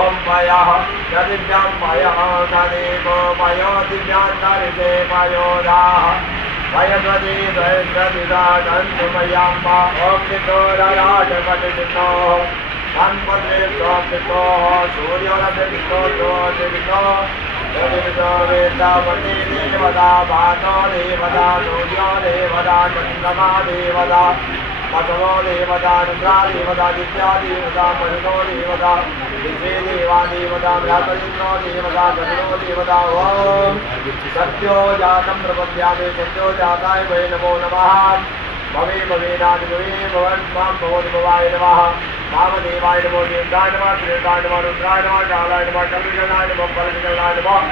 ओम पयः यदिभ्यां पयः तदेको पयो दिव्यान्तरिते पयोदाः वयगति दैत्यदिदागन्तुमयाम्बा ओम निकोरराजपतिनो गणपतितो सूर्योरभितो ज्योतिर्वितो ज्योतिर्वितो वेदावती देवता भातो देवता सूर्यो देवता चन्द्रमा देवता पतनो देवता रुद्रा देवता दिव्या देवता मरुतो देवता विश्वे देवा देवता बृहस्पतिनो देवता गणो देवता ओम सत्यो जातं प्रपद्यामि सत्यो जाताय वै नमो नमः भवे भवेनादि भवे भवन्मां भवति भवाय नमः वामदेवाय नमो देवताय नमः श्रीताय नमः रुद्राय नमः कालाय नमः कपिलाय नमः बलविकलाय नमः